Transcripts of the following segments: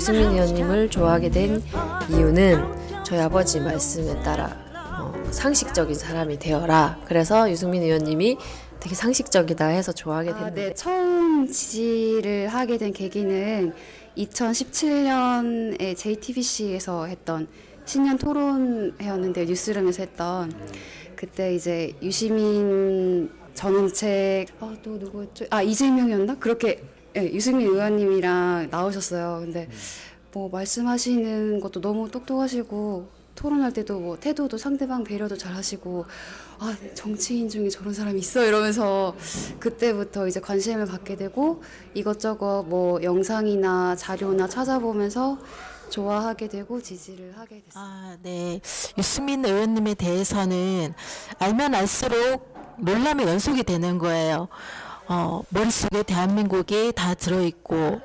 유승민 의원님을 좋아하게 된 이유는 저희 아버지 말씀에 따라 상식적인 사람이 되어라. 그래서 유승민 의원님이 되게 상식적이다 해서 좋아하게 됐는데. 네, 처음 지지를 하게 된 계기는 2017년에 JTBC에서 했던 신년 토론회였는데, 뉴스룸에서 했던, 그때 이제 유시민 전원책 또 누구였죠? 이재명이었나? 그렇게 유승민 의원님이랑 나오셨어요. 근데 뭐 말씀하시는 것도 너무 똑똑하시고, 토론할 때도 뭐 태도도 상대방 배려도 잘 하시고, 정치인 중에 저런 사람이 있어 이러면서 그때부터 이제 관심을 갖게 되고, 이것저것 뭐 영상이나 자료나 찾아보면서 좋아하게 되고 지지를 하게 됐어요. 네. 유승민 의원님에 대해서는 알면 알수록 놀람의 연속이 되는 거예요. 머릿속에 대한민국이 다 들어있고,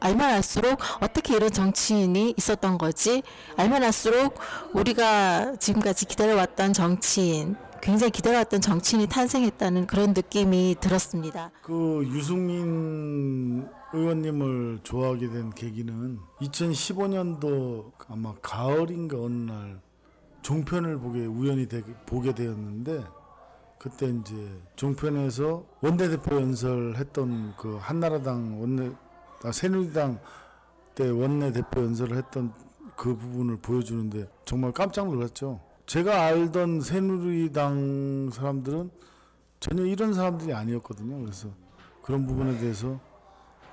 알면 알수록 어떻게 이런 정치인이 있었던 거지? 알면 알수록 우리가 지금까지 기다려왔던 정치인, 굉장히 기다려왔던 정치인이 탄생했다는 그런 느낌이 들었습니다. 그 유승민 의원님을 좋아하게 된 계기는 2015년도 아마 가을인가 어느 날 종편을 우연히 보게 되었는데, 그때 이제 종편에서 원내대표 연설했던 그 한나라당 새누리당 때 원내대표 연설을 했던 그 부분을 보여주는데 정말 깜짝 놀랐죠. 제가 알던 새누리당 사람들은 전혀 이런 사람들이 아니었거든요. 그래서 그런 부분에 대해서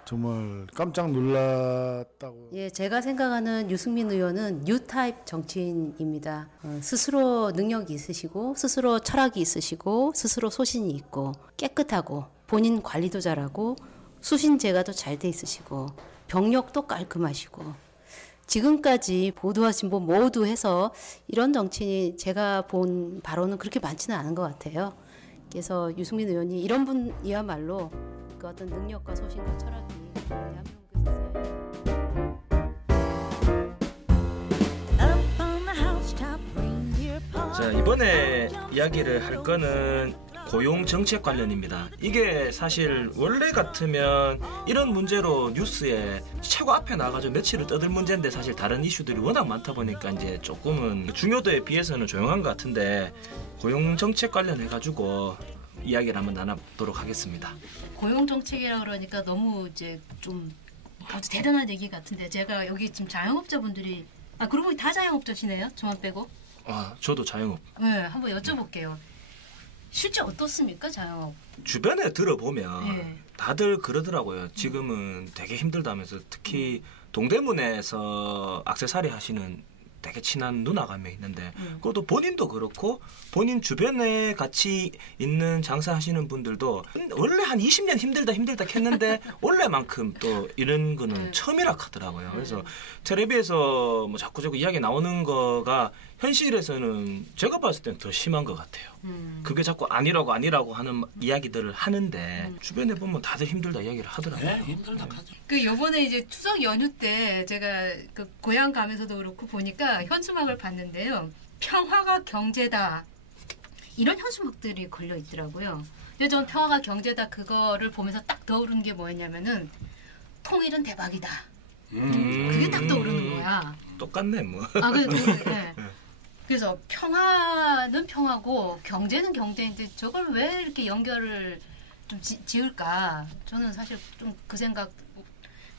정말 깜짝 놀랐다고. 예, 제가 생각하는 유승민 의원은 뉴타입 정치인입니다. 스스로 능력이 있으시고, 스스로 철학이 있으시고, 스스로 소신이 있고, 깨끗하고, 본인 관리도 잘하고, 수신 제가도 잘 돼 있으시고, 병력도 깔끔하시고, 지금까지 보도하신 분 모두 해서 이런 정치인이 제가 본 바로는 그렇게 많지는 않은 것 같아요. 그래서 유승민 의원이 이런 분이야말로 그 어떤 능력과 소신과 철학이 대한민국에 있어요. 자, 이번에 이야기를 할 거는 고용 정책 관련입니다. 이게 사실 원래 같으면 이런 문제로 뉴스에 최고 앞에 나가서 며칠을 떠들 문제인데, 사실 다른 이슈들이 워낙 많다 보니까 이제 조금은 중요도에 비해서는 조용한 것 같은데, 고용 정책 관련해가지고 이야기를 한번 나눠보도록 하겠습니다. 고용 정책이라 그러니까 너무 이제 좀 아주 대단한 얘기 같은데, 제가 여기 지금 자영업자분들이 그러고 보니 다 자영업자시네요. 저만 빼고. 저도 자영업. 네, 한번 여쭤볼게요. 실제 어떻습니까, 자영업? 주변에 들어보면 다들 그러더라고요. 지금은 되게 힘들다면서. 특히 동대문에서 액세서리 하시는 되게 친한 누나가 한 명 있는데, 그것도 본인도 그렇고 본인 주변에 같이 있는 장사하시는 분들도 원래 한 20년 힘들다 했는데 원래만큼 또 이런 거는 처음이라 하더라고요. 그래서 텔레비에서 뭐 자꾸 이야기 나오는 거가 현실에서는 제가 봤을 때는 더 심한 것 같아요. 그게 자꾸 아니라고 하는 이야기들을 하는데, 주변에 보면 다들 힘들다 이야기를 하더라고요. 네, 힘들다 하죠. 그 요번에 이제 추석 연휴 때 제가 그 고향 가면서도 그렇고 보니까 현수막을 봤는데요. 평화가 경제다. 이런 현수막들이 걸려 있더라고요. 근데 전 평화가 경제다 그거를 보면서 딱 떠오르는 게 뭐였냐면은 통일은 대박이다. 그게 딱 떠오르는 거야. 똑같네 뭐. 네. 그래서 평화는 평화고 경제는 경제인데 저걸 왜 이렇게 연결을 좀 지을까? 저는 사실 좀 그 생각,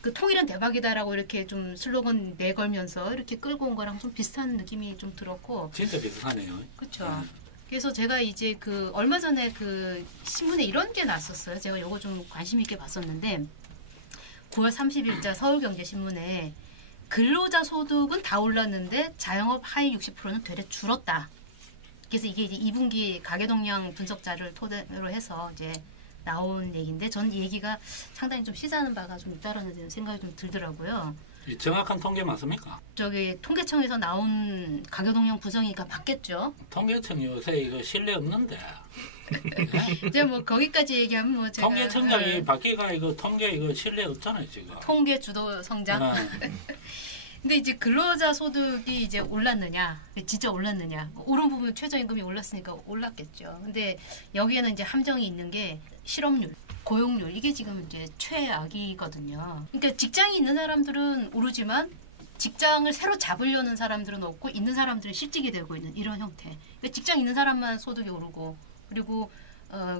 그 통일은 대박이다라고 이렇게 좀 슬로건 내걸면서 이렇게 끌고 온 거랑 좀 비슷한 느낌이 좀 들었고. 진짜 비슷하네요. 그렇죠. 그래서 제가 이제 얼마 전에 그 신문에 이런 게 났었어요. 제가 요거 좀 관심 있게 봤었는데, 9월 30일자 서울경제신문에 근로자 소득은 다 올랐는데 자영업 하위 60%는 되레 줄었다. 그래서 이게 이제 2분기 가계동량 분석 자료를 토대로 해서 이제 나온 얘기인데, 전 이 얘기가 상당히 좀 시사하는 바가 좀 있다라는 생각이 좀 들더라고요. 정확한 통계 맞습니까? 통계청에서 나온 가계동량 분석이니까 맞겠죠. 통계청 요새 이거 신뢰 없는데. 이제 뭐 거기까지 얘기하면 뭐 제가 통계청장이 바뀌가 이거 통계 이거 신뢰 없잖아요 지금. 통계 주도 성장. 근데 이제 근로자 소득이 이제 올랐느냐, 진짜 올랐느냐, 오른 부분 최저임금이 올랐으니까 올랐겠죠. 근데 여기에는 이제 함정이 있는 게 실업률, 고용률 이게 지금 이제 최악이거든요. 그러니까 직장이 있는 사람들은 오르지만 직장을 새로 잡으려는 사람들은 없고 있는 사람들은 실직이 되고 있는 이런 형태. 그러니까 직장 있는 사람만 소득이 오르고 그리고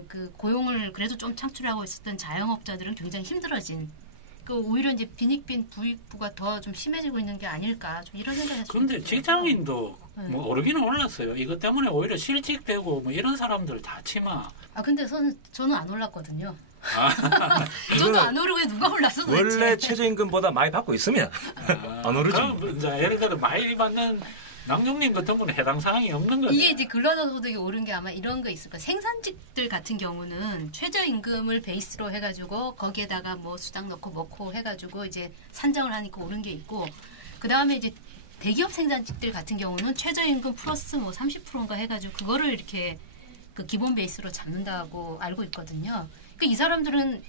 그 고용을 그래도 좀 창출하고 있었던 자영업자들은 굉장히 힘들어진. 그 오히려 이제 빈익빈 부익부가 더 좀 심해지고 있는 게 아닐까 좀 이런 생각이 그런데 직장인도 뭐 오르기는 올랐어요. 이것 때문에 오히려 실직되고 뭐 이런 사람들 다 치마. 아 근데 저는 안 올랐거든요. 저도 안 오르고 누가 올랐어 도대체. 원래 최저임금보다 많이 받고 있으면 안 오르죠. 그럼 이제 예를 들어 많이 받는 남용님 같은 분은 해당 사항이 없는 거죠. 이게 이제 근로자 소득이 오른 게 아마 이런 거 있을 거예요. 생산직들 같은 경우는 최저임금을 베이스로 해가지고 거기에다가 뭐 수당 넣고 먹고 해가지고 이제 산정을 하니까 오른 게 있고 그 다음에 이제 대기업 생산직들 같은 경우는 최저임금 플러스 뭐 30%인가 해가지고 그거를 이렇게 그 기본 베이스로 잡는다고 알고 있거든요. 그러니까 이 사람들은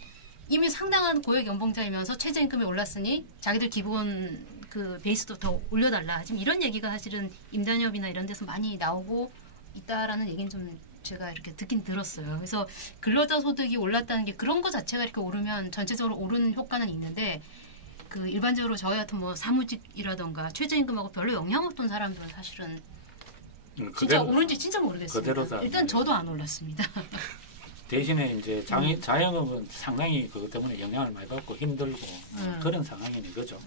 이미 상당한 고액 연봉자이면서 최저임금이 올랐으니 자기들 기본 그 베이스도 더 올려달라. 지금 이런 얘기가 사실은 임단협이나 이런 데서 많이 나오고 있다라는 얘기는 좀 제가 이렇게 듣긴 들었어요. 그래서 근로자 소득이 올랐다는 게 그런 거 자체가 이렇게 오르면 전체적으로 오르는 효과는 있는데 그 일반적으로 저희 같은 뭐 사무직이라던가 최저임금하고 별로 영향 없던 사람들은 사실은 진짜 오른지 진짜 모르겠습니다. 일단 저도 안 올랐습니다. 대신에 이제 자영업은 상당히 그것 때문에 영향을 많이 받고 힘들고 그런 상황이네, 그죠?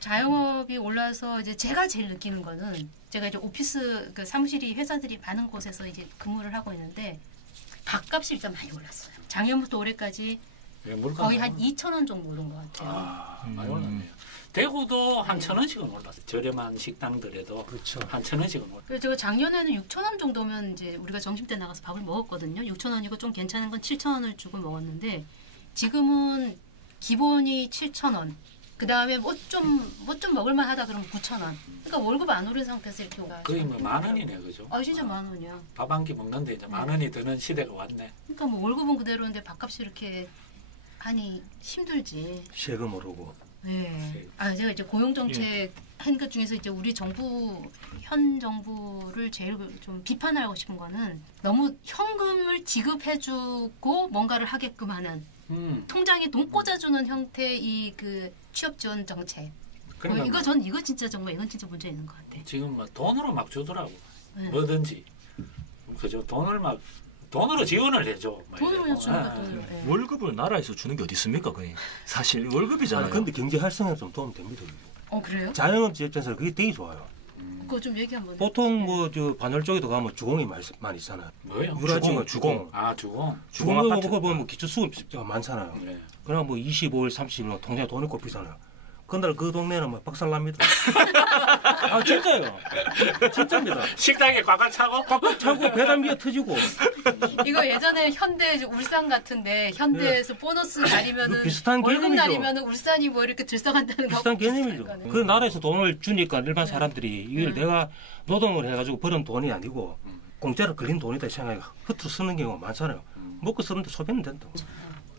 자영업이 올라서 이제 제가 제일 느끼는 거는 제가 이제 오피스 그 사무실이 회사들이 많은 곳에서 이제 근무를 하고 있는데 밥값이 일단 많이 올랐어요. 작년부터 올해까지 거의 한 2,000원 정도 오른 것 같아요. 많이 올랐네요. 대구도 한 1,000원씩은 올랐어요. 저렴한 식당들에도 그렇죠. 한 1,000원씩은 올랐어요. 그래서 제가 작년에는 6,000원 정도면 이제 우리가 점심때 나가서 밥을 먹었거든요. 6,000원이고 좀 괜찮은 건 7,000원을 주고 먹었는데 지금은 기본이 7,000원. 그 다음에 뭐 좀 먹을만 하다 그러면 9,000원. 그러니까 월급 안 오른 상태에서 이렇게 오가. 거의 뭐 10,000원이네, 그죠? 아 진짜 10,000원이야. 밥 한 끼 먹는데 이제 10,000원이 드는 시대가 왔네. 그러니까 뭐 월급은 그대로인데 밥값이 이렇게 하니 힘들지. 세금 오르고. 네. 아 제가 이제 고용정책 한 것 중에서 이제 우리 현 정부를 제일 좀 비판하고 싶은 거는 너무 현금을 지급해주고 뭔가를 하게끔 하는 통장에 돈 꽂아주는 형태의 이 그 취업 지원 정책. 그러니까 이거 진짜 정말 이건 진짜 문제 있는 것 같아. 지금 뭐 돈으로 막 주더라고. 뭐든지. 그죠? 돈으로 지원을 해줘. 돈으로 주니까 돈으로. 네. 월급을 나라에서 주는 게 어디 있습니까? 거의 사실 월급이잖아요. 근데 경제 활성화에 좀 도움 됩니다. 그래요? 자영업자 입장에서 그게 되게 좋아요. 그거 좀 얘기 한번. 보통 뭐 저 반월 쪽에도 가면 주공이 많이 있잖아요. 뭐요? 유라지가 주공. 아, 주공. 주공 그거 보면 기초 수급자가 많잖아요. 네. 그럼 뭐 25일, 30일 통장에 돈이 꼽히잖아요. 그날 그 동네는 막 박살납니다. 아 진짜요. 진짜입니다. 식당에 꽉꽉 차고? 꽉꽉 차고 배달비가 터지고. 이거 예전에 현대 울산 같은데 현대에서 보너스 날이면은 비슷한 월급 개념이죠. 날이면은 울산이 뭐 이렇게 들썩한다는 거 비슷한 개념이죠. 그 나라에서 돈을 주니까 일반 사람들이 이걸 내가 노동을 해가지고 버는 돈이 아니고 공짜로 걸린 돈이다 생각해 흩어 쓰는 경우가 많잖아요. 먹고 쓰는데 소비는 된다고.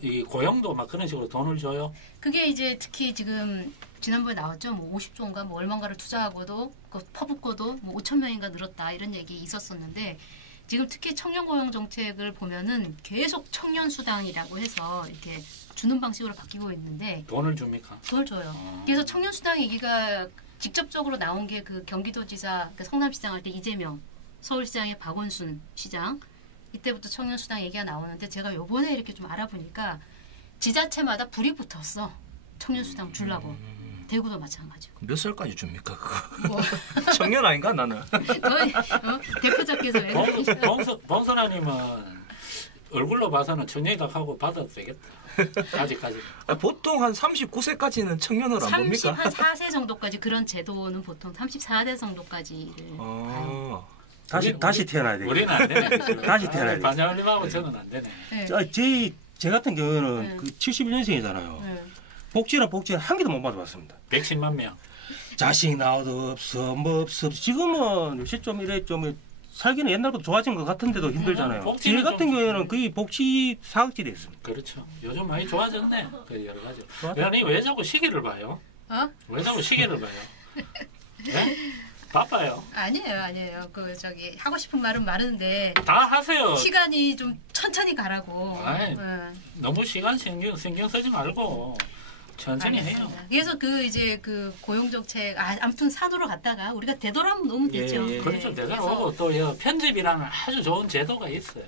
이 고용도 막 그런 식으로 돈을 줘요? 그게 이제 특히 지금 지난번에 나왔죠. 뭐 50조인가 뭐 얼마인가를 투자하고도 그 퍼붓고도 뭐 5천 명인가 늘었다 이런 얘기 있었었는데 지금 특히 청년 고용 정책을 보면은 계속 청년 수당이라고 해서 이렇게 주는 방식으로 바뀌고 있는데 돈을 줍니까? 돈을 줘요. 그래서 청년 수당 얘기가 직접적으로 나온 게 그 경기도지사 그 성남시장 할 때 이재명, 서울시장의 박원순 시장 이때부터 청년 수당 얘기가 나오는데 제가 요번에 이렇게 좀 알아보니까 지자체마다 불이 붙었어. 청년 수당 주려고. 대구도 마찬가지고. 몇 살까지 줍니까 그거? 뭐. 청년 아닌가 나는? 너희 대표자께서 왜 그러시나? 봉선아님은 얼굴로 봐서는 청년이다 하고 받아도 되겠다. 아직까지. 보통 한 39세까지는 청년을 안 봅니까? 34세 정도까지 그런 제도는 보통 34세 정도까지를 봐요. 다시 태어나야 돼요. 우리는 안 되네. 다시 태어나야 돼요. 반장님하고 저는 안 되네. 네. 제 같은 경우는 그 71년생이잖아요. 복지라 한 개도 못 받아봤습니다. 110만 명. 자식 나와도 없어, 뭐 없어. 지금은 요새 좀 이래 좀 살기는 옛날보다 좋아진 것 같은데도 힘들잖아요. 제 같은 경우에는 거의 복지 사각지대 있습니다. 그렇죠. 요즘 많이 좋아졌네. 그 여러 가지. 아니 왜 자꾸 시계를 봐요? 왜 자꾸 시계를 봐요? 네? 바빠요. 아니에요. 그 저기 하고 싶은 말은 많은데 다 하세요. 시간이 좀 천천히 가라고. 아이, 너무 시간 신경 쓰지 말고 천천히 해요. 알겠습니다. 그래서 그 이제 그 고용정책 아무튼 산으로 갔다가 우리가 되돌아오면 너무 되죠. 그렇죠. 되돌아오고 또 편집이라는 아주 좋은 제도가 있어요.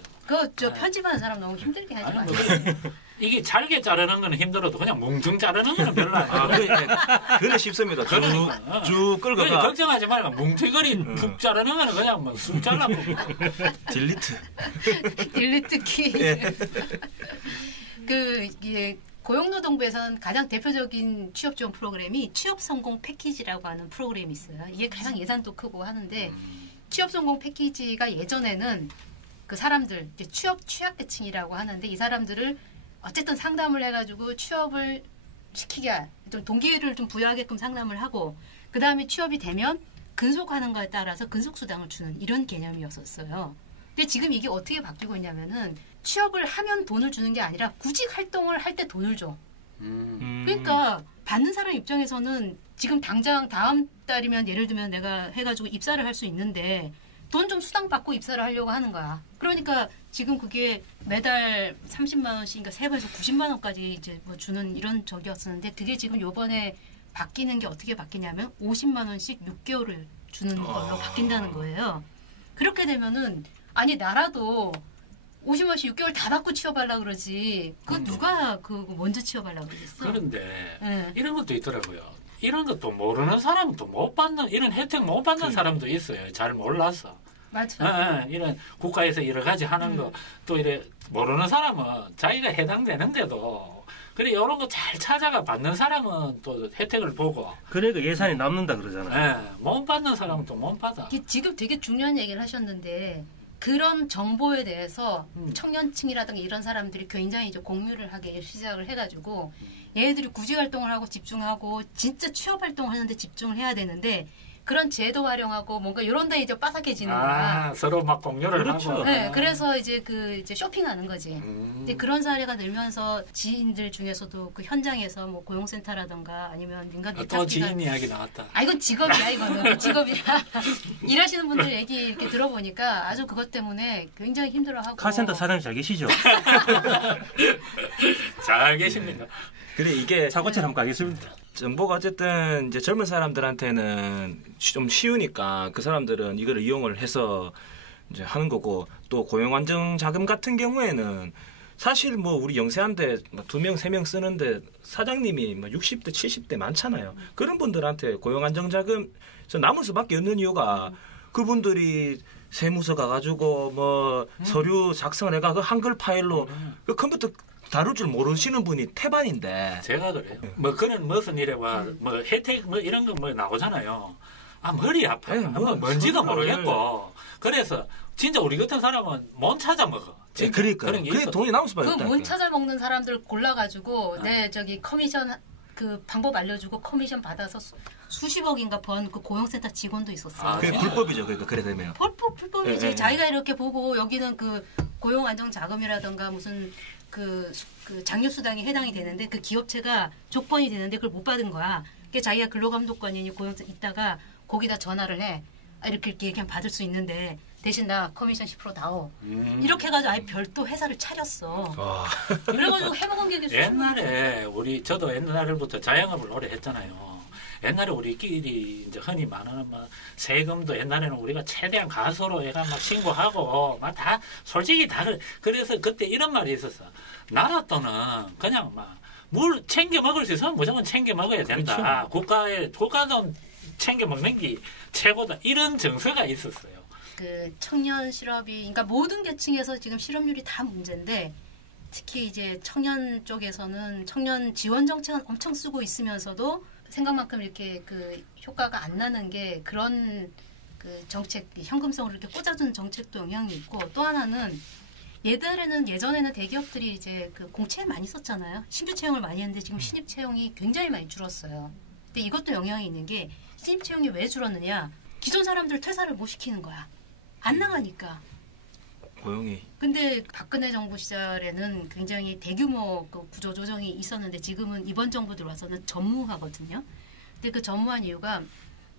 저 편집하는 사람 너무 힘들게 하지 아니, 마세요. 이게 잘게 자르는 거는 힘들어도 그냥 뭉중 자르는 거는 별로 안 힘들어요. 그래 쉽습니다. 그러니까. 쭉 끌어가. 걱정하지 말고 뭉티거리 푹 자르는 거는 그냥 뭐 쑥 잘라고. 딜리트. 딜리트 키. 이게 고용노동부에서는 가장 대표적인 취업 지원 프로그램이 취업 성공 패키지라고 하는 프로그램이 있어요. 이게 가장 예산도 크고 하는데 취업 성공 패키지가 예전에는 그 사람들 이제 취업 취약계층이라고 하는데 이 사람들을 어쨌든 상담을 해가지고 취업을 시키게 좀 동기를 좀 부여하게끔 상담을 하고 그 다음에 취업이 되면 근속하는 거에 따라서 근속수당을 주는 이런 개념이었었어요. 근데 지금 이게 어떻게 바뀌고 있냐면은 취업을 하면 돈을 주는 게 아니라 구직 활동을 할 때 돈을 줘. 그러니까 받는 사람 입장에서는 지금 당장 다음 달이면 예를 들면 내가 해가지고 입사를 할 수 있는데 돈 좀 수당 받고 입사를 하려고 하는 거야. 그러니까 지금 그게 매달 30만 원씩, 그러니까 세 번에서 90만 원까지 이제 뭐 주는 이런 적이었었는데 그게 지금 요번에 바뀌는 게 어떻게 바뀌냐면 50만 원씩 6개월을 주는 걸로 바뀐다는 거예요. 그렇게 되면은 아니 나라도 50만 원씩 6개월 다 받고 취업하려고 그러지. 누가 먼저 취업하려고 그랬어? 그런데 이런 것도 있더라고요. 이런 것도 모르는 사람도 못 받는 이런 혜택 못 받는 사람도 있어요. 잘 몰라서. 맞아. 이런 국가에서 여러 가지 하는 거 또 이래 모르는 사람은 자기가 해당되는데도 그래 이런 거 잘 찾아가 받는 사람은 또 혜택을 보고. 그러니까 예산이 남는다 그러잖아요. 못 받는 사람은 또 못 받아. 지금 되게 중요한 얘기를 하셨는데 그런 정보에 대해서 청년층이라든가 이런 사람들이 굉장히 이제 공유를 하기 시작을 해가지고 얘네들이 구직 활동을 하고 집중하고 진짜 취업 활동을 하는데 집중을 해야 되는데 그런 제도 활용하고 뭔가 이런 데 이제 빠삭해지는 거야. 서로 막 공유를 그렇죠. 하고. 네, 그래서 이제 이제 쇼핑하는 거지. 근데 그런 사례가 늘면서 지인들 중에서도 그 현장에서 뭐 고용센터라든가 아니면 민간 또 지인 이야기 나왔다. 이건 직업이야, 이거는. 직업이라. 일하시는 분들 얘기 이렇게 들어보니까 아주 그것 때문에 굉장히 힘들어하고. 카센터 사장님 잘 계시죠? 잘 계십니다. 그래 이게 사고칠 한번 가겠습니다. 정보가 어쨌든 이제 젊은 사람들한테는 좀 쉬우니까 그 사람들은 이걸 이용을 해서 이제 하는 거고 또 고용안정 자금 같은 경우에는 사실 뭐 우리 영세한테 2명, 3명 쓰는데 사장님이 60대, 70대 많잖아요. 그런 분들한테 고용안정 자금 남을 수밖에 없는 이유가 그분들이 세무서 가가지고 뭐 서류 작성을 해가 그 한글 파일로 그 컴퓨터 다룰 줄 모르시는 분이 태반인데. 제가 그래요. 뭐 그런 무슨 일에와 뭐 혜택 뭐 이런 거 뭐 나오잖아요. 머리 아파. 뭔지도 모르겠고. 그래서 진짜 우리 같은 사람은 못 찾아 먹어. 그러니까. 그래 돈이 남을 수밖에 없다. 못 찾아 먹는 사람들 골라가지고 내 저기 커미션 그 방법 알려주고 커미션 받아서 수십억인가 번 그 고용센터 직원도 있었어요. 그게 불법이죠. 그러니까 그래 되면. 불법이지. 자기가 이렇게 보고 여기는 그 고용안정자금이라든가 무슨 그 장려수당이 해당이 되는데 그 기업체가 조건이 되는데 그걸 못 받은 거야. 그게 자기가 근로감독관이니 고용센터 있다가 거기다 전화를 해. 이렇게 그냥 받을 수 있는데 대신 나 커미션 10% 다오. 이렇게 해가지고 아예 별도 회사를 차렸어. 그래가지고 해먹은 게 옛날에 저도 옛날부터 자영업을 오래 했잖아요. 옛날에 우리끼리 이제 흔히 말하는 막 세금도 옛날에는 우리가 최대한 가소로 얘가 막 신고하고 막 다 솔직히 다 그래서 그때 이런 말이 있었어. 나라 돈은 그냥 막 물 챙겨 먹을 수 있으면 무조건 챙겨 먹어야 된다. 그렇죠. 국가 돈 챙겨 먹는 게 최고다. 이런 정서가 있었어요. 그 청년 실업이 그러니까 모든 계층에서 지금 실업률이 다 문제인데 특히 이제 청년 쪽에서는 청년 지원 정책은 엄청 쓰고 있으면서도 생각만큼 이렇게 그 효과가 안 나는 게 그런 그 정책 현금성으로 이렇게 꽂아주는 정책도 영향이 있고 또 하나는 예전에는 대기업들이 이제 그 공채 많이 썼잖아요. 신규 채용을 많이 했는데 지금 신입 채용이 굉장히 많이 줄었어요. 근데 이것도 영향이 있는 게 신입 채용이 왜 줄었느냐? 기존 사람들 퇴사를 못 시키는 거야. 안 나가니까. 고용이. 근데 박근혜 정부 시절에는 굉장히 대규모 그 구조 조정이 있었는데 지금은 이번 정부 들어와서는 전무하거든요. 근데 그 전무한 이유가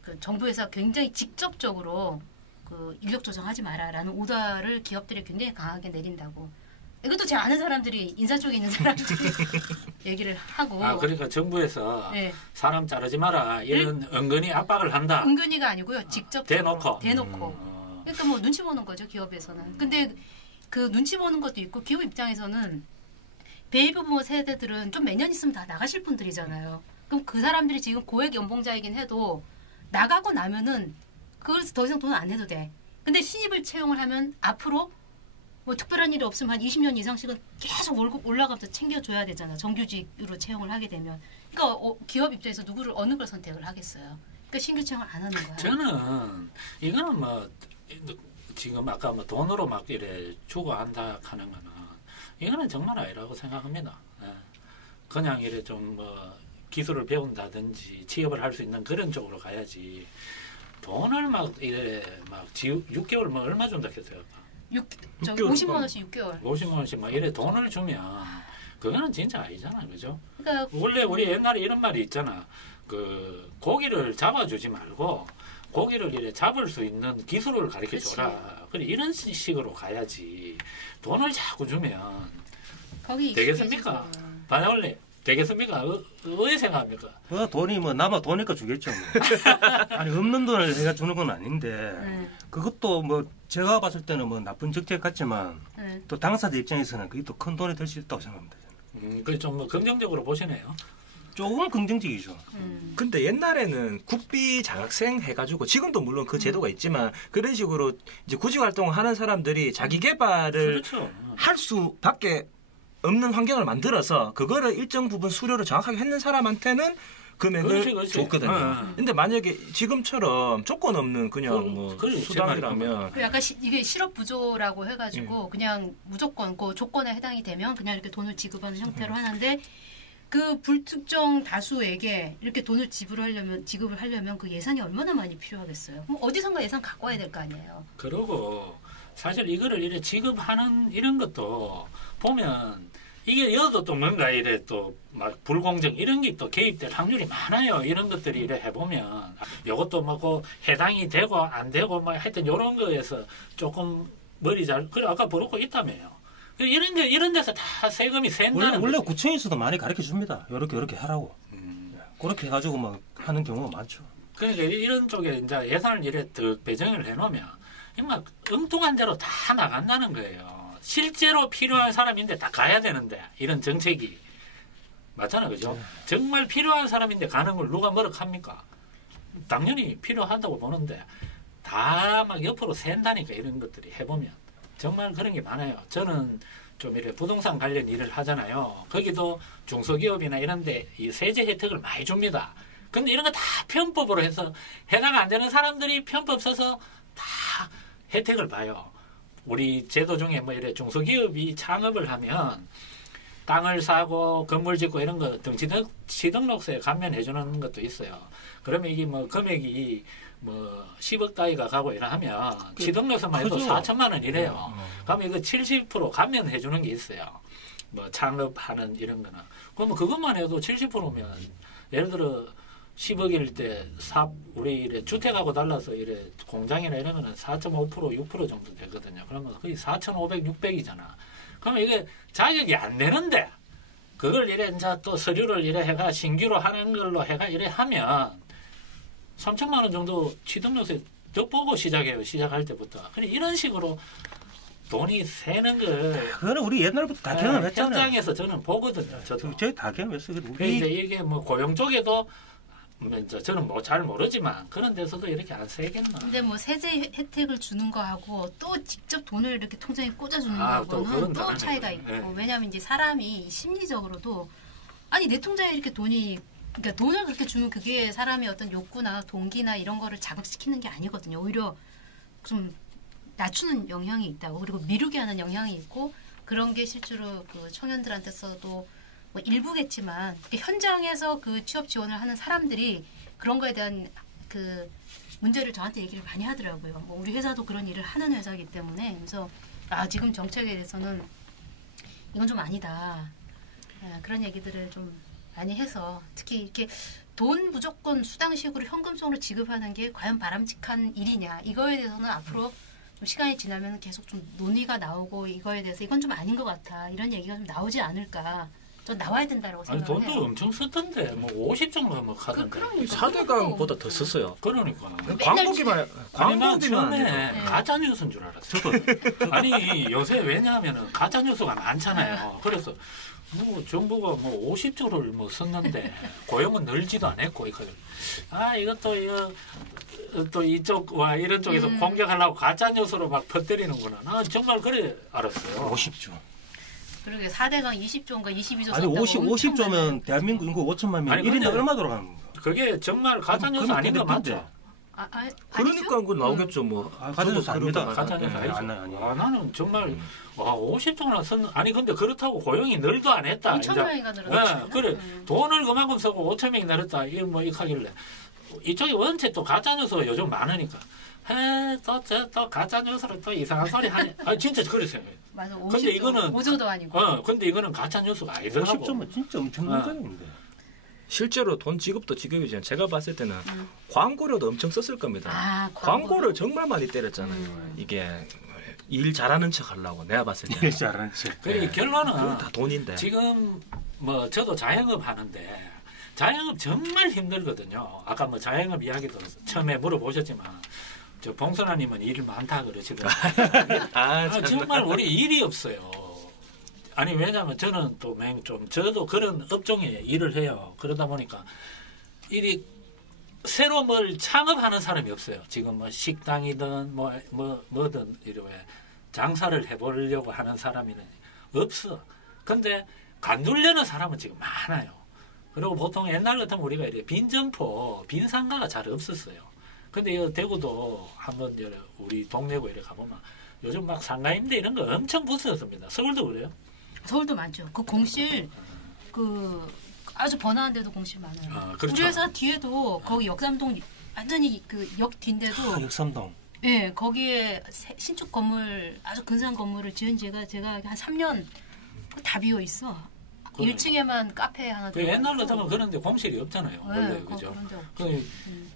그 정부에서 굉장히 직접적으로 그 인력 조정하지 마라라는 오더를 기업들이 굉장히 강하게 내린다고. 이것도 제가 아는 사람들이 인사 쪽에 있는 사람들이 얘기를 하고. 아 그러니까 정부에서 네. 사람 자르지 마라 이런 은근히 압박을 한다. 은근히가 아니고요. 직접 대놓고. 그러니까 뭐 눈치 보는 거죠 기업에서는. 근데 그 눈치 보는 것도 있고 기업 입장에서는 베이비 부모 세대들은 좀 몇 년 있으면 다 나가실 분들이잖아요. 그럼 그 사람들이 지금 고액 연봉자이긴 해도 나가고 나면은 그걸 더 이상 돈 안 내도 돼. 근데 신입을 채용을 하면 앞으로 뭐 특별한 일이 없으면 한 20년 이상씩은 계속 월급 올라가면서 챙겨줘야 되잖아. 정규직으로 채용을 하게 되면. 그러니까 기업 입장에서 누구를 어느 걸 선택을 하겠어요. 그러니까 신규 채용을 안 하는 거야. 저는 이거는 뭐 지금 아까 뭐 돈으로 막 이래 주고 한다 하는 거는 이거는 정말 아니라고 생각합니다. 예. 그냥 이래 좀 뭐 기술을 배운다든지 취업을 할 수 있는 그런 쪽으로 가야지. 돈을 막 이래 막 6개월 뭐 얼마 준다 했어요. 50만 원씩 6개월. 50만 원씩 막 이래 돈을 주면 그거는 진짜 아니잖아, 그죠? 그러니까 원래 우리 옛날에 이런 말이 있잖아. 그 고기를 잡아주지 말고 고기를 이래 잡을 수 있는 기술을 가르쳐 줘라. 그래 이런 식으로 가야지. 돈을 자꾸 주면 거기 되겠습니까? 반올리 되겠습니까? 왜 생각합니까? 뭐 돈이 뭐 남아 도니까 주겠죠. 뭐. 아니 없는 돈을 해가 주는 건 아닌데 그것도 뭐 제가 봤을 때는 뭐 나쁜 적재 같지만 또 당사자 입장에서는 그게 또 큰 돈이 될 수 있다고 생각합니다. 그게 좀 뭐 긍정적으로 보시네요. 조금 긍정적이죠. 근데 옛날에는 국비 장학생 해가지고 지금도 물론 그 제도가 있지만 그런 식으로 이제 구직 활동을 하는 사람들이 자기 개발을 그렇죠. 할 수밖에 없는 환경을 만들어서 그거를 일정 부분 수료를 정확하게 했는 사람한테는 금액을 그렇지. 줬거든요. 근데 만약에 지금처럼 조건 없는 그냥 뭐 수당이라면 약간 이게 실업 부조라고 해가지고 그냥 무조건 그 조건에 해당이 되면 그냥 이렇게 돈을 지급하는 형태로 하는데 그 불특정 다수에게 이렇게 돈을 지급을 하려면 그 예산이 얼마나 많이 필요하겠어요. 그럼 어디선가 예산 갖고 와야 될 거 아니에요. 그러고 사실 이거를 이래 지급하는 이런 것도 보면 이게 여도 또 뭔가 이래 또 막 불공정 이런 게 또 개입될 확률이 많아요. 이런 것들이 이래 해보면 이것도 뭐 해당이 되고 안 되고 뭐 하여튼 이런 거에서 조금 머리 잘 그래 아까 버릇고 있다며요. 이런 데서 다 세금이 샌다는 원래 거지. 구청에서도 많이 가르쳐 줍니다. 이렇게 하라고. 그렇게 해가지고 막 하는 경우가 많죠. 그러니까 이런 쪽에 이제 예산을 이래 득 배정을 해놓으면 막 엉뚱한 대로 다 나간다는 거예요. 실제로 필요한 사람인데 다 가야 되는데 이런 정책이 맞잖아, 그죠? 정말 필요한 사람인데 가는 걸 누가 뭐라 합니까? 당연히 필요하다고 보는데 다 막 옆으로 샌다니까 이런 것들이 해보면 정말 그런 게 많아요. 저는 좀 이래 부동산 관련 일을 하잖아요. 거기도 중소기업이나 이런데 이 세제 혜택을 많이 줍니다. 근데 이런 거 다 편법으로 해서 해당 안 되는 사람들이 편법 써서 다 혜택을 봐요. 우리 제도 중에 뭐 이래 중소기업이 창업을 하면 땅을 사고 건물 짓고 이런 거 등기등록세에 감면해주는 것도 있어요. 그러면 이게 뭐 금액이 뭐 10억 따위가 가고 이러면 취등록세만 해도 4천만 원이래요. 그러면 이거 70% 감면해주는 게 있어요. 뭐 창업하는 이런 거는. 그러면 그것만 해도 70%면 예를 들어 10억일 때 우리 이래 주택하고 달라서 이래 공장이나 이런 거는 4.5% 6% 정도 되거든요. 그러면 거의 4,500, 600이잖아. 그러면 이게 자격이 안 되는데 그걸 이래 이제 또 서류를 이래 해가 신규로 하는 걸로 해가 이래 하면 3천만 원 정도 취등록세 더 보고 시작해요. 시작할 때부터. 그래 이런 식으로 돈이 새는 걸 그거는 우리 옛날부터 다 경험했잖아요. 현장에서 저는 보거든요. 저도. 저희 다 경험했어요. 이제 이게 뭐 고용 쪽에도 저는 뭐 잘 모르지만 그런 데서도 이렇게 안 세겠나. 근데 뭐 세제 혜택을 주는 거하고 또 직접 돈을 이렇게 통장에 꽂아주는 또 거하고는 그건 또 차이가 있고 네. 왜냐하면 이제 사람이 심리적으로도 아니 내 통장에 이렇게 그러니까 돈을 그렇게 주면 그게 사람의 어떤 욕구나 동기나 이런 거를 자극시키는 게 아니거든요. 오히려 좀 낮추는 영향이 있다고 그리고 미루게 하는 영향이 있고 그런 게 실제로 그 청년들한테서도 뭐 일부겠지만 현장에서 그 취업 지원을 하는 사람들이 그런 거에 대한 그 문제를 저한테 얘기를 많이 하더라고요. 뭐 우리 회사도 그런 일을 하는 회사이기 때문에 그래서 지금 정책에 대해서는 이건 좀 아니다. 그런 얘기들을 좀 많이 해서 특히 이렇게 돈 무조건 수당식으로 현금성으로 지급하는 게 과연 바람직한 일이냐 이거에 대해서는 앞으로 좀 시간이 지나면 계속 좀 논의가 나오고 이거에 대해서 이건 좀 아닌 것 같아 이런 얘기가 좀 나오지 않을까 좀 나와야 된다고 아니 생각해요. 돈도 엄청 썼던데 뭐 50 정도 뭐 하던데. 그러니까. 4대강보다 더 썼어요. 그러니까. 광고비만 아니 난 광고비만 처음에 가짜 뉴스인 줄 알았어. 아니 요새 왜냐하면은 가짜 뉴스가 많잖아요. 그래서 뭐 정부가 뭐 50조를 뭐 썼는데 고용은 늘지도 않았고 이것도 이거 또 이쪽과 이런 쪽에서 공격하려고 가짜 뉴스로 막 퍼뜨리는구나. 나 정말 그래 알았어요. 50조. 그러게 4대강 20조인가 22조 아니 50조면 대한민국 인구 5천만 명 아니, 1인당 근데 얼마 돌아가는 거야? 그게 정말 가짜 뉴스 아닌 거 맞죠? 그러니까 그거 나오겠죠 뭐. 가짜뉴스 아닙니다. 가짜 뉴스 아니, 아니죠. 아니. 나는 정말 와 50조나 썼는 아니 근데 그렇다고 고용이 늘도 안 했다. 5천 명이가 늘었다. 그래 돈을 그만큼 쓰고 5천 명이 늘었다. 이거 뭐 이렇게 하길래 이쪽이 원체 또 가짜 뉴스가 요즘 많으니까 또 가짜 뉴스로 또 이상한 소리 하네. 아 진짜 그랬어요. 맞아. 근데 이거는 5조도 아니고. 근데 이거는 가짜 뉴스가 아니더라고. 50조면 진짜 엄청 문제인데. 실제로 돈 지급도 지급이지만 제가 봤을 때는 광고료도 엄청 썼을 겁니다. 광고를 정말 많이 때렸잖아요. 이게 일 잘하는 척 하려고 내가 봤을 때. 일 잘하는 척. 그 결론은 그건 다 돈인데. 지금 뭐 저도 자영업 하는데 자영업 정말 힘들거든요. 아까 뭐 자영업 이야기도 처음에 물어보셨지만 저 봉선아님은 일 많다 그러시더라고요. 정말 우리 일이 없어요. 아니 왜냐하면 저는 또 좀 저도 그런 업종에 일을 해요. 그러다 보니까 일이 새로 뭘 창업하는 사람이 없어요. 지금 뭐 식당이든 뭐든 이렇게 장사를 해보려고 하는 사람이 없어. 근데 간두려는 사람은 지금 많아요. 그리고 보통 옛날 같으면 우리가 이렇게 빈 점포, 빈 상가가 잘 없었어요. 근데 이 대구도 한번 우리 동네고 이렇게 가보면 요즘 막 상가임대 이런 거 엄청 붙었습니다. 서울도 그래요? 서울도 많죠. 그 공실 아주 번화한 데도 공실 많아요. 그렇죠. 우리 회사 뒤에도 거기 역삼동 완전히 그 역 뒤인데도 역삼동. 네, 거기에 신축 건물 아주 근사한 건물을 지은 제가 한 3년 다 비어 있어. 1층에만 카페 하나 그 옛날 같으면 그런데 공실이 없잖아요. 네, 원래 그죠?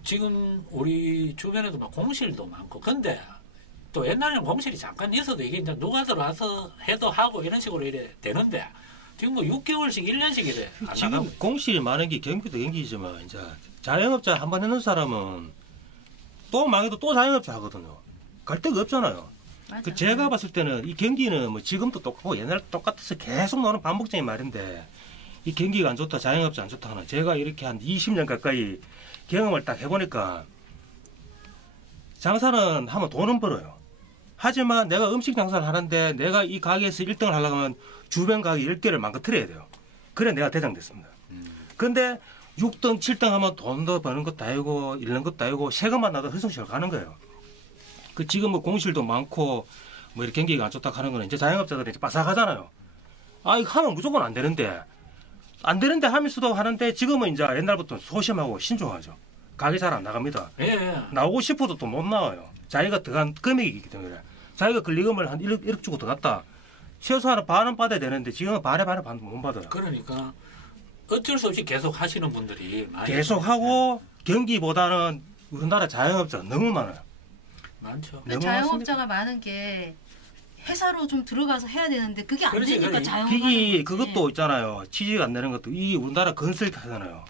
지금 우리 주변에도 막 공실도 많고 근데 또 옛날에는 공실이 잠깐 있어도 이게 이제 누가 들어와서 해도 하고 이런 식으로 이래 되는데 지금 뭐 6개월씩 1년씩 이래 안 지금 나가고. 공실이 많은 게 경기도 경기지만 이제 자영업자 한 번 해놓은 사람은 또 망해도 또 자영업자 하거든요. 갈 데가 없잖아요. 그 제가 봤을 때는 이 경기는 뭐 지금도 똑같고 옛날 똑같아서 계속 나오는 반복적인 말인데 이 경기가 안 좋다 자영업자 안 좋다 하나 제가 이렇게 한 20년 가까이 경험을 딱 해보니까 장사는 하면 돈은 벌어요. 하지만 내가 음식 장사를 하는데 내가 이 가게에서 1등을 하려고 하면 주변 가게 10개를 망가뜨려야 돼요. 그래 내가 대장됐습니다. 근데 6등 7등 하면 돈도 버는 것도 아니고 잃는 것도 아니고 세금만 나도 흘성시설 가는 거예요. 그 지금 뭐 공실도 많고 뭐 이렇게 경기가 안 좋다 하는 거는 이제 자영업자들이 이제 빠삭하잖아요. 아 이거 하면 무조건 안 되는데 하면서도 하는데 지금은 이제 옛날부터 소심하고 신중하죠. 가게 잘 안 나갑니다. 예. 나오고 싶어도 또 못 나와요. 자기가 들어간 금액이기 때문에 자기가 권리금을 한 1억 주고 들어갔다. 최소한 반은 받아야 되는데 지금은 반에 못 받아요. 그러니까 어쩔 수 없이 계속 하시는 분들이 많이 계속하고 경기보다는 우리나라 자영업자가 너무 많아요. 많죠. 자영업자가 많은 게 회사로 좀 들어가서 해야 되는데 그게 안 그렇지, 되니까 그래. 자영업이 그것도 있잖아요. 취직 안 되는 것도 이 우리나라 건설 하잖아요.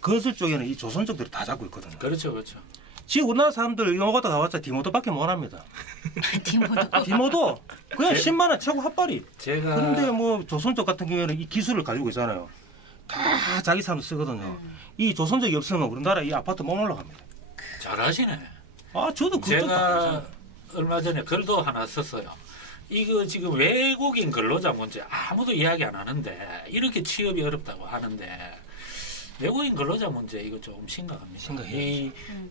건설 쪽에는 이 조선족들이 다 잡고 있거든요. 그렇죠. 지금 우리나라 사람들 영어가 가봤자 디모도밖에 못 합니다. 디모도 그냥 10만 원 최고 핫발이. 그런데 뭐 조선족 같은 경우에는 이 기술을 가지고 있잖아요. 다 자기 사람들 쓰거든요. 이 조선족이 없으면 우리나라 이 아파트 못 올라갑니다. 잘하시네. 저도 제가 얼마 전에 글도 하나 썼어요. 이거 지금 외국인 근로자 문제 아무도 이야기 안 하는데 이렇게 취업이 어렵다고 하는데 외국인 근로자 문제 이거 조금 심각합니다.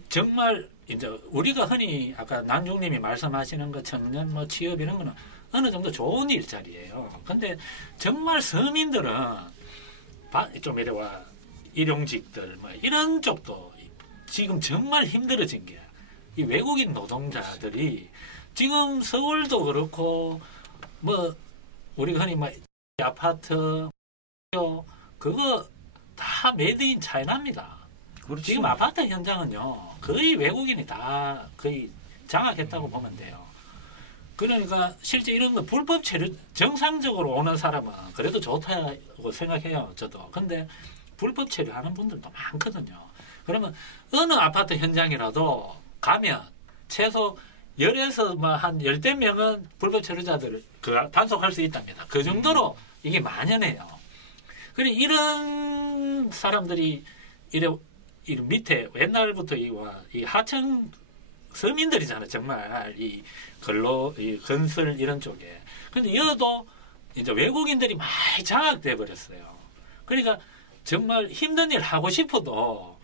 정말 이제 우리가 흔히 아까 난중님이 말씀하시는 것 청년 뭐 취업 이런 거는 어느 정도 좋은 일자리예요. 근데 정말 서민들은 좀 이래 와 일용직들 뭐 이런 쪽도 지금 정말 힘들어진 게 이 외국인 노동자들이 지금 서울도 그렇고 뭐 우리가 흔히 뭐 아파트 그거 다 메이드 인 차이나입니다. 그렇죠. 지금 아파트 현장은요 거의 외국인이 다 거의 장악했다고 보면 돼요. 그러니까 실제 이런 거 불법 체류 정상적으로 오는 사람은 그래도 좋다고 생각해요. 저도. 근데 불법 체류하는 분들도 많거든요. 그러면 어느 아파트 현장이라도 가면 최소 10에서 한 10대 명은 불법 체류자들을 단속할 수 있답니다. 그 정도로 이게 만연해요. 그리고 이런 사람들이 이 밑에 옛날부터 이 하청 서민들이잖아요. 정말 이 건설 이런 쪽에. 근데 여도 이제 외국인들이 많이 장악돼 버렸어요. 그러니까 정말 힘든 일 하고 싶어도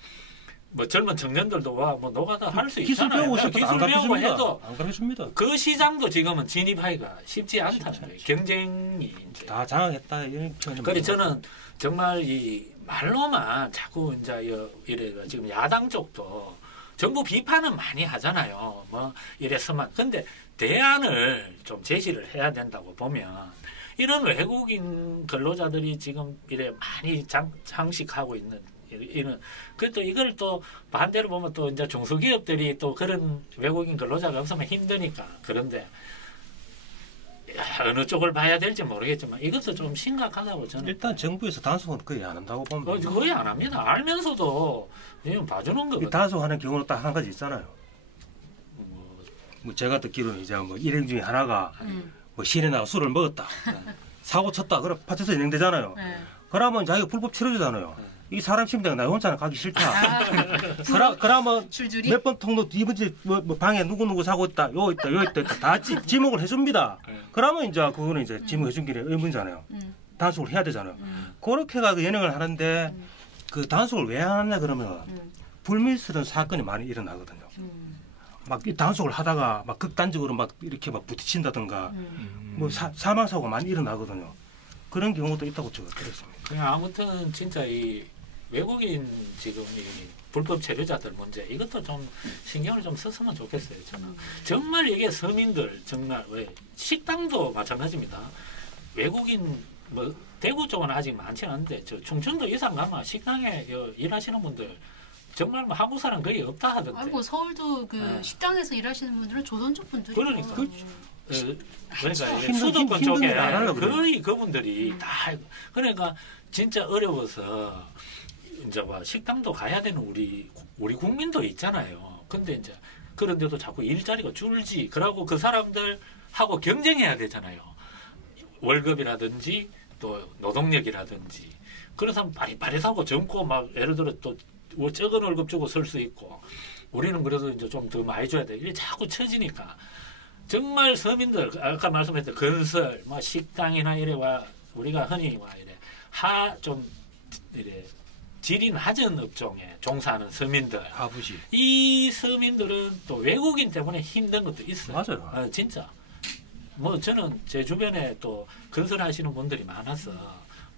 뭐 젊은 청년들도 뭐 노가다 할 수 기술 있잖아요. 배우고 싶어도 안 배우고 해도 가르쳐줍니다. 안 가르쳐줍니다. 그 시장도 지금은 진입하기가 쉽지 않다는 거예요. 경쟁이 이제. 다 장악했다 이런 표현이. 그래 저는 정말 이 말로만 자꾸 이제 이래 지금 야당 쪽도 정부 비판은 많이 하잖아요. 뭐 이래서만. 근데 대안을 좀 제시를 해야 된다고 보면 이런 외국인 근로자들이 지금 이래 많이 장식하고 있는 이런 그또 이걸 또 반대로 보면 또 이제 중소기업들이 또 그런 외국인 근로자가 없으면 힘드니까. 그런데 어느 쪽을 봐야 될지 모르겠지만 이것도 좀 심각하다고 저는. 일단 정부에서 단속은 거의 안 한다고 보면 거의 안 합니다. 알면서도 그냥 봐주는 이 거거든요. 단속하는 경우는 딱 한 가지 있잖아요. 뭐 제가 듣기로는 이제 뭐 일행 중에 하나가 뭐 시내 나가 술을 먹었다, 사고 쳤다, 그럼 파출소 진행되잖아요. 그러면 자기가 불법 치료주잖아요. 이 사람 심장 나 혼자는 가기 싫다. 그러면 몇 번 통로 이번째 뭐 방에 누구 사고 있다, 요 있다 다 지목을 해줍니다. 그러면 이제 그거는 이제 지목해준 게 의문이잖아요. 단속을 해야 되잖아요. 그렇게가 그 연행을 하는데 그 단속을 왜 안 하냐 그러면 불미스러운 사건이 많이 일어나거든요. 막 이 단속을 하다가 막 극단적으로 막 이렇게 막 부딪힌다든가 뭐 사망 사고가 많이 일어나거든요. 그런 경우도 있다고 제가 들었습니다. 그냥 아무튼 진짜 이 외국인 지금 이 불법 체류자들 문제 이것도 좀 신경을 좀 썼으면 좋겠어요. 저는 정말 이게 서민들 정말 왜 식당도 마찬가지입니다. 외국인 뭐 대구 쪽은 아직 많지 않은데 저 충청도 이상 가면 식당에 일하시는 분들 정말 뭐 한국 사람 거의 없다 하던데. 아이고 서울도 그 식당에서 일하시는 분들은 조선족 분들이 그러니까. 그러니까 힘든 수도권 일 쪽에 안 하려고 거의 그분들이 다 그러니까 진짜 어려워서 이제 뭐 식당도 가야 되는 우리 국민도 있잖아요. 근데 이제 그런데도 자꾸 일자리가 줄지. 그러고 그 사람들하고 경쟁해야 되잖아요. 월급이라든지 또 노동력이라든지. 그래서 빠릿빠릿하고 젊고 막 예를 들어 또 적은 월급 주고 설 수 있고 우리는 그래도 이제 좀 더 많이 줘야 돼. 이게 자꾸 처지니까. 정말 서민들 아까 말씀했던 건설, 뭐 식당이나 이래와 우리가 흔히 와 이래 좀 이래 질이 낮은 업종에 종사하는 서민들, 아버지. 이 서민들은 또 외국인 때문에 힘든 것도 있어요. 맞아요. 진짜. 뭐 저는 제 주변에 또 건설하시는 분들이 많아서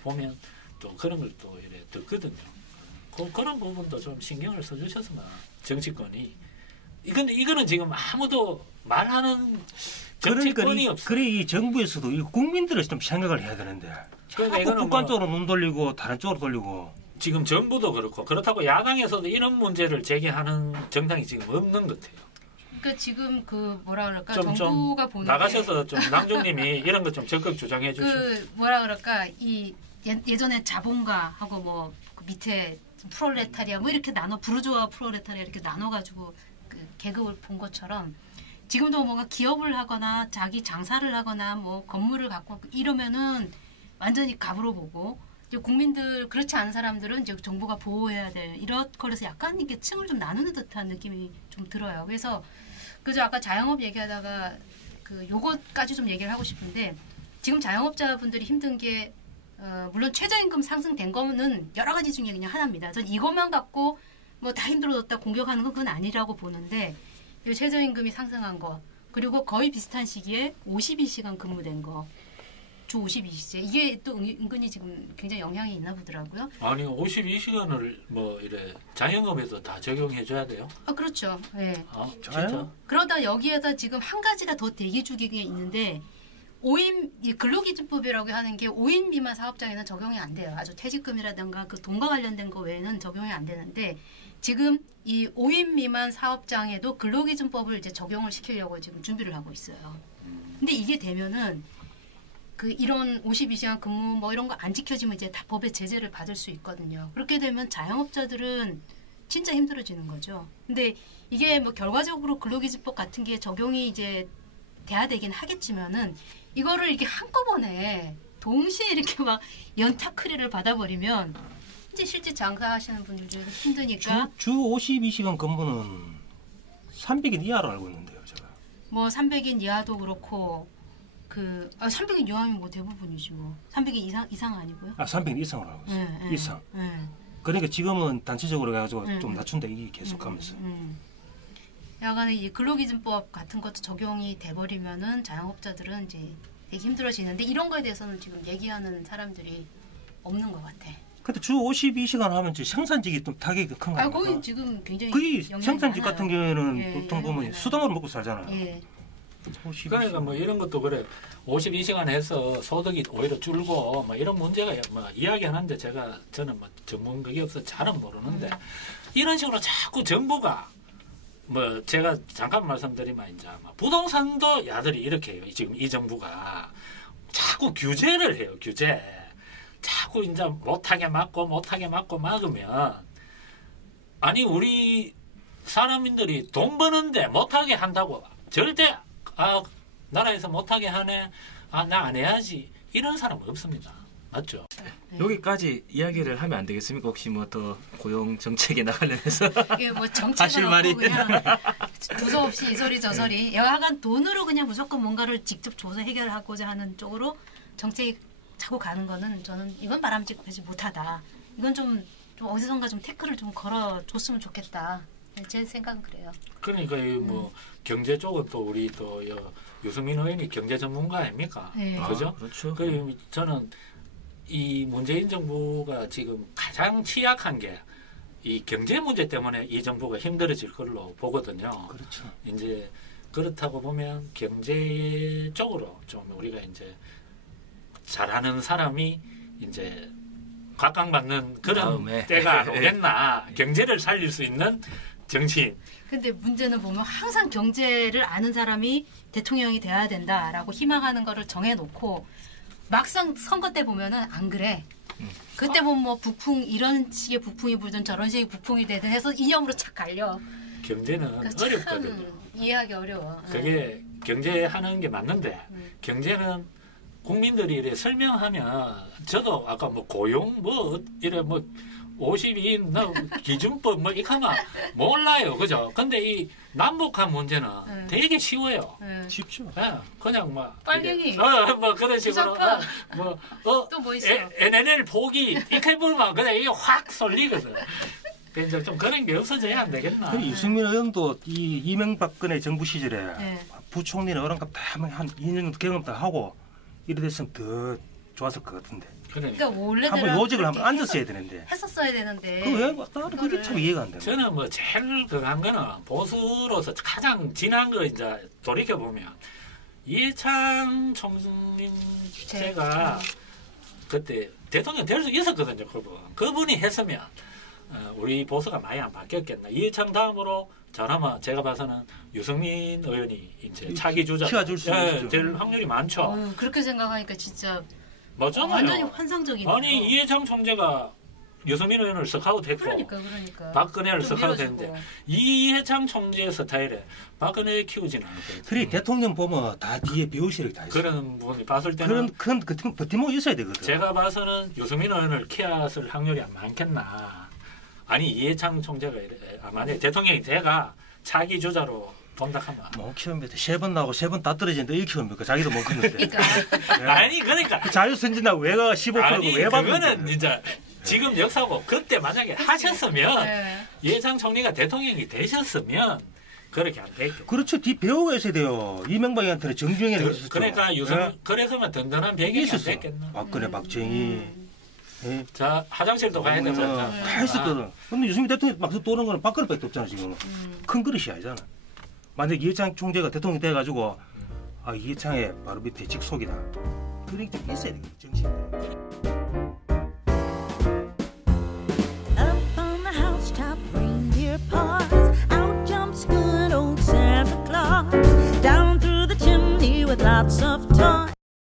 보면 또 그런 걸 또 이래 듣거든요. 그런 부분도 좀 신경을 써주셨으면 정치권이. 근데 이거는 지금 아무도 말하는 정치권이 없어요. 그래 이 정부에서도 이 국민들을 좀 생각을 해야 되는데 그러니까 자꾸 북한 쪽으로 눈 돌리고 다른 쪽으로 돌리고 지금 정부도 그렇고 그렇다고 야당에서도 이런 문제를 제기하는 정당이 지금 없는 것 같아요. 그러니까 지금 그 뭐라 그럴까 좀 정부가 보는 나가셔서 좀 낭중님이 이런 것 좀 적극 주장해 주시죠. 그 뭐라 그럴까 이 예전에 자본가하고 뭐 그 밑에 프롤레타리아 뭐 이렇게 나눠 부르주아 프롤레타리아 이렇게 나눠가지고 그 계급을 본 것처럼 지금도 뭔가 기업을 하거나 자기 장사를 하거나 뭐 건물을 갖고 이러면은 완전히 갑으로 보고 이제 국민들 그렇지 않은 사람들은 이제 정부가 보호해야 될 이런 거라서 약간 이게 층을 좀 나누는 듯한 느낌이 좀 들어요. 그래서 그저 아까 자영업 얘기하다가 그 요것까지 좀 얘기를 하고 싶은데 지금 자영업자분들이 힘든 게 물론 최저임금 상승된 거는 여러 가지 중에 그냥 하나입니다. 전 이것만 갖고 뭐 다 힘들어졌다 공격하는 건 그건 아니라고 보는데 이 최저임금이 상승한 거 그리고 거의 비슷한 시기에 52시간 근무된 거 주 52시제 이게 또 은근히 지금 굉장히 영향이 있나 보더라고요. 아니 52시간을 뭐 이래 자영업에도 다 적용해 줘야 돼요? 아 그렇죠. 예. 네. 진짜? 그러다 여기에다 지금 한 가지가 더 대기 중에 있는데 이 근로기준법이라고 하는 게 5인 미만 사업장에는 적용이 안 돼요. 아주 퇴직금이라든가 그 돈과 관련된 거 외에는 적용이 안 되는데 지금 이 5인 미만 사업장에도 근로기준법을 이제 적용을 시키려고 지금 준비를 하고 있어요. 근데 이게 되면은 그 이런 52시간 근무 뭐 이런 거 안 지켜지면 이제 다 법의 제재를 받을 수 있거든요. 그렇게 되면 자영업자들은 진짜 힘들어지는 거죠. 근데 이게 뭐 결과적으로 근로기준법 같은 게 적용이 이제 돼야 되긴 하겠지만은 이거를 이렇게 한꺼번에 동시에 이렇게 막 연타크리를 받아버리면 이제 실제 장사하시는 분들도 힘드니까 주 52시간 근무는 300인 이하로 알고 있는데요, 제가. 뭐 300인 이하도 그렇고 300인 이하면 뭐 대부분이지 뭐 300인 이상 아니고요? 300인 이상으로 알고 있어요. 네, 이상. 네. 그러니까 지금은 단체적으로 해가지고 좀 낮춘다 이게 계속하면서. 약간의 이 근로기준법 같은 것도 적용이 돼버리면은 자영업자들은 이제 되게 힘들어지는데 이런 거에 대해서는 지금 얘기하는 사람들이 없는 것 같아. 근데 주 52시간 하면 생산직이 좀 타격이 큰 거 아닙니까? 거기 지금 굉장히 거의 영향이 생산직 많아요. 같은 경우에는 예, 보통 보면 예, 수당으로 먹고 살잖아요. 예. 52시간. 그러니까 뭐 이런 것도 그래. 52시간 해서 소득이 오히려 줄고 뭐 이런 문제가 뭐 이야기하는데 저는 뭐 전문 그게 없어서 잘은 모르는데 이런 식으로 자꾸 정부가 뭐 제가 잠깐 말씀드리면 이제 부동산도 야들이 이렇게 해요. 지금 이 정부가 자꾸 규제를 해요. 규제. 자꾸 이제 못하게 막으면 아니 우리 사람들이 돈 버는데 못하게 한다고 절대 나라에서 못하게 하네. 나 안 해야지. 이런 사람은 없습니다. 맞죠? 여기까지 이야기를 하면 안 되겠습니까? 혹시 뭐 더 고용 정책이나 관련해서 이게 뭐 하실 정책은 말이 없고 그냥 두서없이 이 소리 저 소리 여하간 돈으로 그냥 무조건 뭔가를 직접 줘서 해결하고자 하는 쪽으로 정책이 자꾸 가는 거는 저는 이건 바람직하지 못하다. 이건 좀 어디선가 좀 태클을 좀 걸어줬으면 좋겠다. 제 생각은 그래요. 그러니까 뭐 경제 쪽은 또 우리 또 유승민 의원이 경제 전문가 아닙니까? 네. 그죠? 그렇죠. 저는 이 문재인 정부가 지금 가장 취약한 게 이 경제 문제 때문에 이 정부가 힘들어질 걸로 보거든요. 그렇죠. 이제 그렇다고 보면 경제 쪽으로 좀 우리가 이제 잘하는 사람이 이제 각광받는 그런 다음에. 때가 오겠나. 경제를 살릴 수 있는 정치인. 근데 문제는 보면 항상 경제를 아는 사람이 대통령이 돼야 된다라고 희망하는 거를 정해놓고 막상 선거 때 보면은 안 그래. 그때 보면 뭐 북풍 이런 식의 북풍이 불든 저런 식의 북풍이 되든 해서 이념으로 착 갈려. 경제는 그러니까 어렵거든요. 이해하기 어려워. 그게 경제하는 게 맞는데 경제는 국민들이 이래 설명하면 저도 아까 뭐 고용 뭐 이래 뭐 52인 기준법 뭐 이렇게 하면 몰라요. 그죠? 근데 이 남북한 문제는 되게 쉬워요. 쉽죠. 그냥 뭐 빨갱이. 뭐 그런 식으로 또 뭐 있어요? NLL 포기 이렇게 보면 그냥 이게 확 쏠리거든. 이제 좀 그런 게 없어져야 안 되겠나. 유승민 의원도 이 이명박근혜 정부 시절에 네. 부총리는 어른값 다 한 2년 경험 다 하고 이래 됐으면 더 좋았을 것 같은데. 그러니까 원래대로 한번 요직을 한번 앉았어야 되는데. 했었어야 되는데. 그왜 그게 참 이해가 안 돼. 저는 뭐 제일 그한 거는 보수로서 가장 지난 거 이제 돌이켜 보면 이해창 총리님 제가 그때 대통령 될 수 있었거든요. 그분이 했으면 우리 보수가 많이 안 바뀌었겠나. 이해창 다음으로 저라면 제가 봐서는 유승민 의원이 이제 차기 주자 될 확률이 많죠. 그렇게 생각하니까 진짜 맞잖아요. 완전히 환상적이네요. 아니 이해창 총재가 유승민 의원을 스카우트했고 그러니까. 박근혜를 스카우트했는데 이해창 총재 스타일에 박근혜 키우지는 않거든요. 그래 대통령 보면 다 뒤에 배우실이 다 있어. 그런 분이 봤을 때는 그런 큰 버팀목이 있어야 되거든. 제가 봐서는 유승민 의원을 키웠을 확률이 안 많겠나. 아니 이해창 총재가 만약에 대통령이 돼가 차기 주자로 본다하면 못 키우면 3번 나오고 3번 다 떨어지는데 1 키우면 자기도 못 키우는데. 아니 그러니까 자유선진하고 왜가 15%고 왜 받는데. 그거는 이제 지금 역사고 그때 만약에 하셨으면 이해창 총리가 대통령이 되셨으면 그렇게 안 됐겠죠. 그렇죠. 뒤 배우가 있어야 돼요. 이명박이한테는 정중행을 했었죠. 그러니까 그래서면 든든한 배경이 안 됐겠나. 박근혜, 박정희. 네. 자 화장실도 가야 되고 다 했었거든. 근데 유승민 대통령 막서 도는 거는 박근혜밖에 없잖아 지금. 큰 그릇이 아니잖아. 만약 이해창 총재가 대통령이 돼가지고 아 이해창의 바로 밑에 직속이다. 그런 게 좀 있어야 되겠지 정신이.